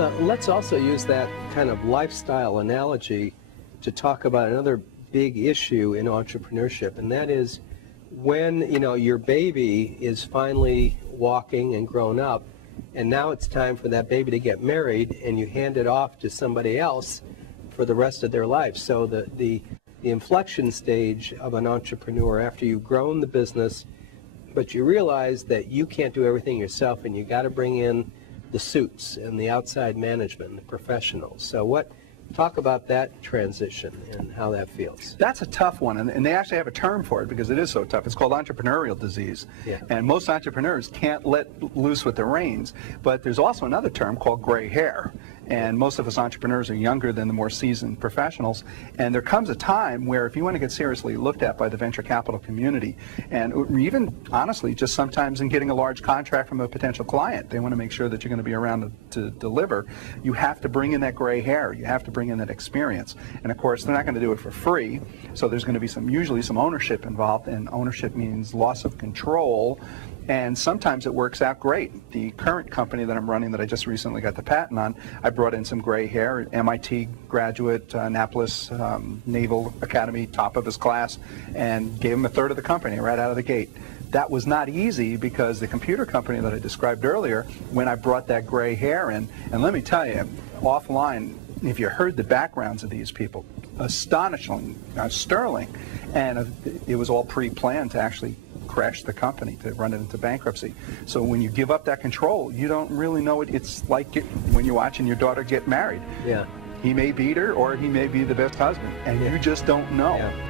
Now, let's also use that kind of lifestyle analogy to talk about another big issue in entrepreneurship, and that is when, your baby is finally walking and grown up, and now it's time for that baby to get married, and you hand it off to somebody else for the rest of their life. So the inflection stage of an entrepreneur, after you've grown the business, but you realize that you can't do everything yourself, and you got to bring in the suits and the outside management, the professionals. So talk about that transition and how that feels. That's a tough one, and they actually have a term for it because it is so tough. It's called entrepreneurial disease. Yeah. And most entrepreneurs can't let loose with the reins. But there's also another term called gray hair. And most of us entrepreneurs are younger than the more seasoned professionals. And there comes a time where if you want to get seriously looked at by the venture capital community, and even honestly, just sometimes in getting a large contract from a potential client, they want to make sure that you're going to be around to deliver, you have to bring in that gray hair. You have to bring in that experience. And of course, they're not going to do it for free. So there's going to be usually some ownership involved, and ownership means loss of control. And sometimes it works out great. The current company that I'm running that I just recently got the patent on, I brought in some gray hair, MIT graduate, Annapolis Naval Academy, top of his class, and gave him a third of the company right out of the gate. That was not easy because the computer company that I described earlier, when I brought that gray hair in, and let me tell you, offline, if you heard the backgrounds of these people, astonishing, sterling, and it was all pre-planned to actually crash the company, to run it into bankruptcy. So when you give up that control, you don't really know it. It's like when you're watching your daughter get married. Yeah. He may beat her or he may be the best husband, and you just don't know. Yeah.